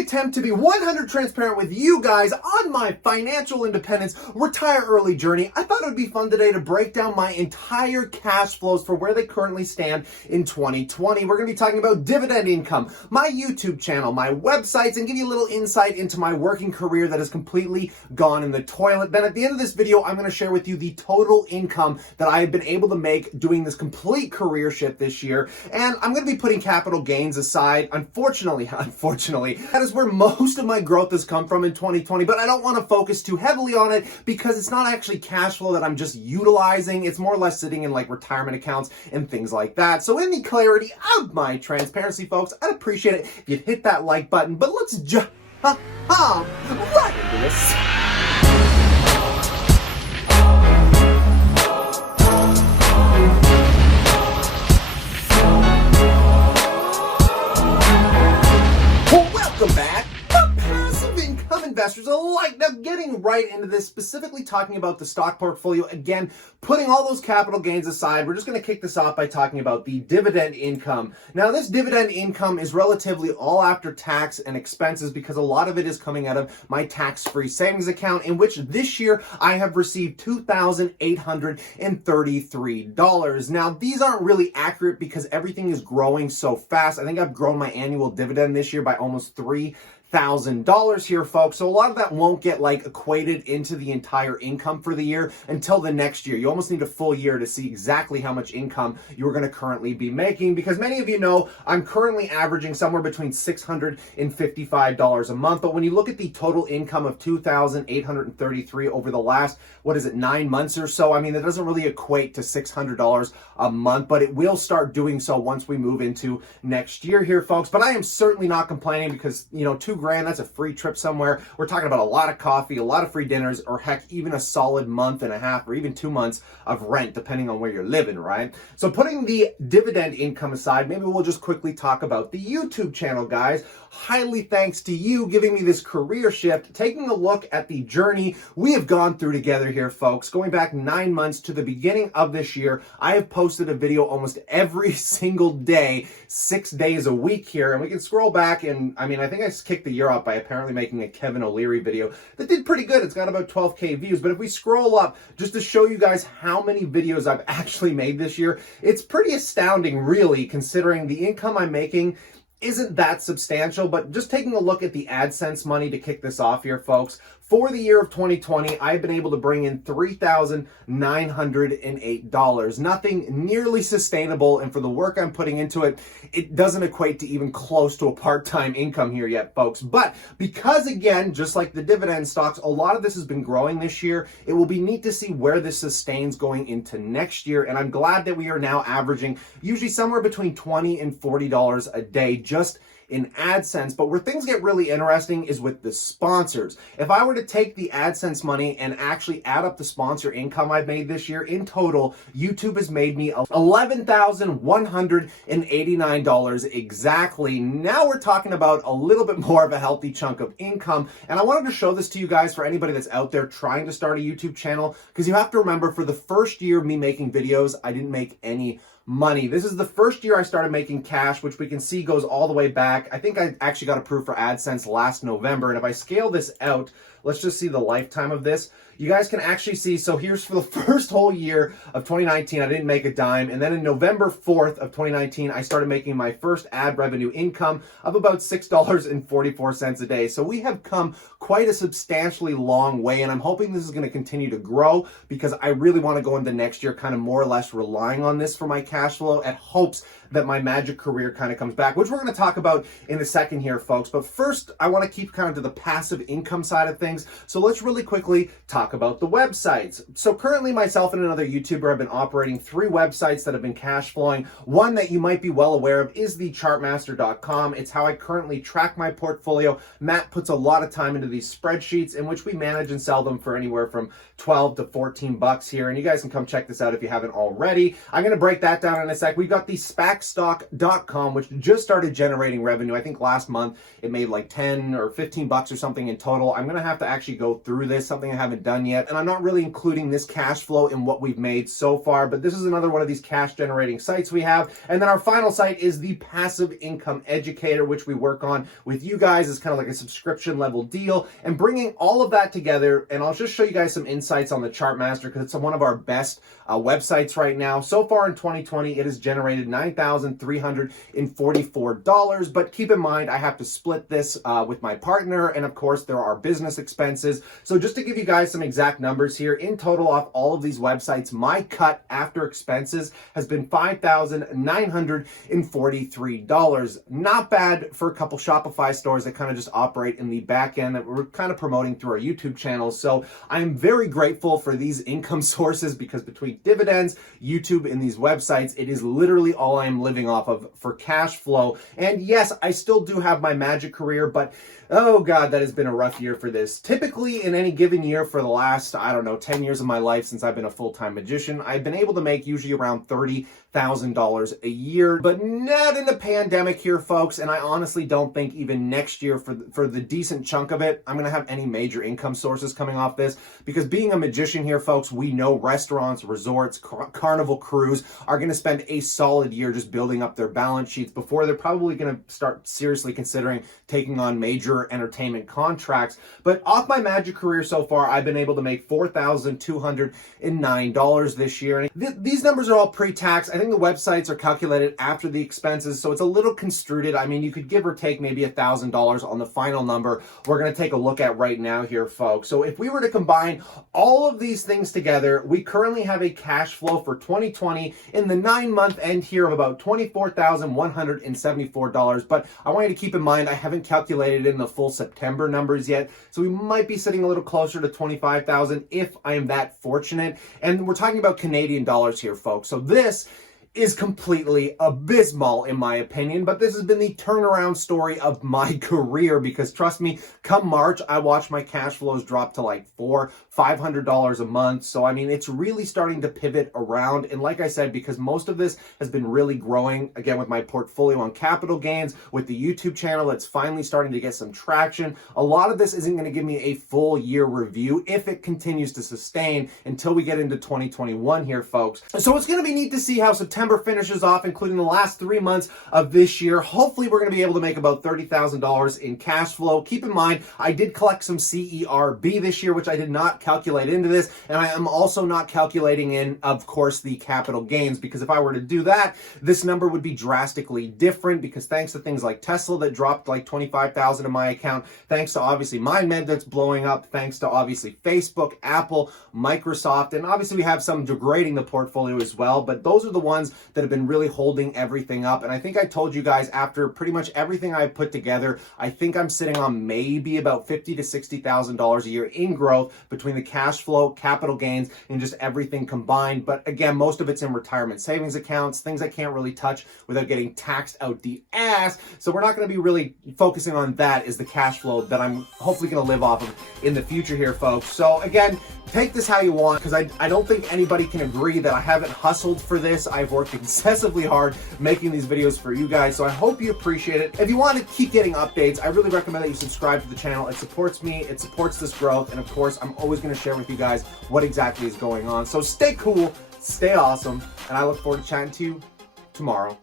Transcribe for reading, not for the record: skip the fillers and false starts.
attempt to be 100 transparent with you guys on my financial independence retire early journey, I thought it would be fun today to break down my entire cash flows for where they currently stand in 2020. We're going to be talking about dividend income, my YouTube channel, my websites, and give you a little insight into my working career that has completely gone in the toilet. Then at the end of this video, I'm going to share with you the total income that I have been able to make doing this complete career shift this year. And I'm going to be putting capital gains aside. Unfortunately, that is where most of my growth has come from in 2020, but I don't want to focus too heavily on it because it's not actually cash flow that I'm just utilizing. It's more or less sitting in like retirement accounts and things like that. So in the clarity of my transparency, folks, I'd appreciate it if you'd hit that like button, but let's jump right into this. Welcome back, passive income investors alike. Now, getting right into this, specifically talking about the stock portfolio, again, putting all those capital gains aside, we're just going to kick this off by talking about the dividend income. Now, this dividend income is relatively all after tax and expenses because a lot of it is coming out of my tax-free savings account, in which this year I have received $2,833. Now, these aren't really accurate because everything is growing so fast. I think I've grown my annual dividend this year by almost $3,000 here, folks. So a lot of that won't get like equated into the entire income for the year until the next year. You almost need a full year to see exactly how much income you're going to currently be making, because many of you know I'm currently averaging somewhere between $655 a month. But when you look at the total income of $2,833 over the last, 9 months or so, I mean, that doesn't really equate to $600 a month, but it will start doing so once we move into next year here, folks. But I am certainly not complaining because, you know, $2,000, that's a free trip somewhere. We're talking about a lot of coffee, a lot of free dinners, or heck, even a solid month and a half or even 2 months of rent, depending on where you're living, right? So putting the dividend income aside, maybe we'll just quickly talk about the YouTube channel, guys. Highly thanks to you giving me this career shift, taking a look at the journey we have gone through together here, folks. Going back 9 months to the beginning of this year, I have posted a video almost every single day, 6 days a week here. And we can scroll back and, I mean, I think I kicked the year off by apparently making a Kevin O'Leary video that did pretty good. It's got about 12K views. But if we scroll up just to show you guys how many videos I've actually made this year, it's pretty astounding, really, considering the income I'm making isn't that substantial. But just taking a look at the AdSense money to kick this off here, folks. For the year of 2020, I've been able to bring in $3,908. Nothing nearly sustainable, and for the work I'm putting into it, it doesn't equate to even close to a part-time income here yet, folks. But because, again, just like the dividend stocks, a lot of this has been growing this year. It will be neat to see where this sustains going into next year, and I'm glad that we are now averaging usually somewhere between $20 and $40 a day just in AdSense. But where things get really interesting is with the sponsors. If I were to take the AdSense money and actually add up the sponsor income I've made this year, in total, YouTube has made me $11,189 exactly. Now we're talking about a little bit more of a healthy chunk of income. And I wanted to show this to you guys for anybody that's out there trying to start a YouTube channel, because you have to remember, for the first year of me making videos, I didn't make any money. This is the first year I started making cash, which we can see goes all the way back. I think I actually got approved for AdSense last November. And if I scale this out, let's just see the lifetime of this. You guys can actually see, so here's for the first whole year of 2019, I didn't make a dime. And then in November 4th of 2019, I started making my first ad revenue income of about $6.44 a day. So we have come quite a substantially long way, and I'm hoping this is going to continue to grow because I really want to go into next year kind of more or less relying on this for my cash flow at hopes that my magic career kind of comes back, which we're going to talk about in a second here, folks. But first, I want to keep kind of to the passive income side of things. So let's really quickly talk about the websites. So currently, myself and another YouTuber have been operating 3 websites that have been cash flowing. One that you might be well aware of is the chartmaster.com. It's how I currently track my portfolio. Matt puts a lot of time into these spreadsheets in which we manage and sell them for anywhere from 12 to 14 bucks here. And you guys can come check this out if you haven't already. I'm going to break that down in a sec. We've got the SPAC Taxstock.com, which just started generating revenue. I think last month it made like 10 or 15 bucks or something in total. I'm gonna have to actually go through this, something I haven't done yet. And I'm not really including this cash flow in what we've made so far, but this is another one of these cash generating sites we have. And then our final site is the Passive Income Educator, which we work on with you guys as kind of like a subscription level deal, and bringing all of that together. And I'll just show you guys some insights on the Chartmaster because it's one of our best websites right now. So far in 2020, it has generated $9,344. But keep in mind, I have to split this with my partner. And of course, there are business expenses. So just to give you guys some exact numbers here, in total off all of these websites, my cut after expenses has been $5,943. Not bad for a couple Shopify stores that kind of just operate in the back end that we're kind of promoting through our YouTube channels. So I'm very grateful for these income sources because between dividends, YouTube, and these websites, it is literally all I am living off of for cash flow. And yes, I still do have my magic career, but oh God, that has been a rough year for this. Typically in any given year for the last, I don't know, 10 years of my life since I've been a full-time magician, I've been able to make usually around $30,000 a year, but not in the pandemic here, folks. And I honestly don't think even next year for the decent chunk of it, I'm going to have any major income sources coming off this, because being a magician here, folks, we know restaurants, resorts, carnival crews are going to spend a solid year just building up their balance sheets before they're probably going to start seriously considering taking on major entertainment contracts. But off my magic career so far, I've been able to make $4,209 this year. And these numbers are all pre-tax. I think the websites are calculated after the expenses, so it's a little construed. I mean, you could give or take maybe $1,000 on the final number we're going to take a look at right now here, folks. So if we were to combine all of these things together, we currently have a cash flow for 2020 in the 9-month end here of about $24,174. But I want you to keep in mind, I haven't calculated in the full September numbers yet, so we might be sitting a little closer to 25,000 if I am that fortunate. And we're talking about Canadian dollars here, folks. So this is completely abysmal in my opinion, but this has been the turnaround story of my career, because trust me, come March, I watched my cash flows drop to like $400-500 a month. So I mean, it's really starting to pivot around. And like I said, because most of this has been really growing, again, with my portfolio on capital gains, with the YouTube channel that's finally starting to get some traction, a lot of this isn't going to give me a full year review if it continues to sustain until we get into 2021 here, folks. So it's going to be neat to see how September finishes off, including the last 3 months of this year. Hopefully we're going to be able to make about $30,000 in cash flow. Keep in mind, I did collect some CERB this year, which I did not calculate into this. And I am also not calculating in, of course, the capital gains, because if I were to do that, this number would be drastically different, because thanks to things like Tesla that dropped like 25,000 in my account, thanks to obviously MindMed that's blowing up, thanks to obviously Facebook, Apple, Microsoft, and obviously we have some degrading the portfolio as well, but those are the ones that have been really holding everything up. And I think I told you guys, after pretty much everything I've put together, I think I'm sitting on maybe about $50,000 to $60,000 a year in growth between the cash flow, capital gains, and just everything combined. But again, most of it's in retirement savings accounts, things I can't really touch without getting taxed out the ass. So we're not going to be really focusing on that as the cash flow that I'm hopefully going to live off of in the future here, folks. So again, take this how you want, because I don't think anybody can agree that I haven't hustled for this. I've worked excessively hard making these videos for you guys, so I hope you appreciate it. If you want to keep getting updates, I really recommend that you subscribe to the channel. It supports me, it supports this growth, and of course, I'm always going to share with you guys what exactly is going on. So stay cool, stay awesome, and I look forward to chatting to you tomorrow.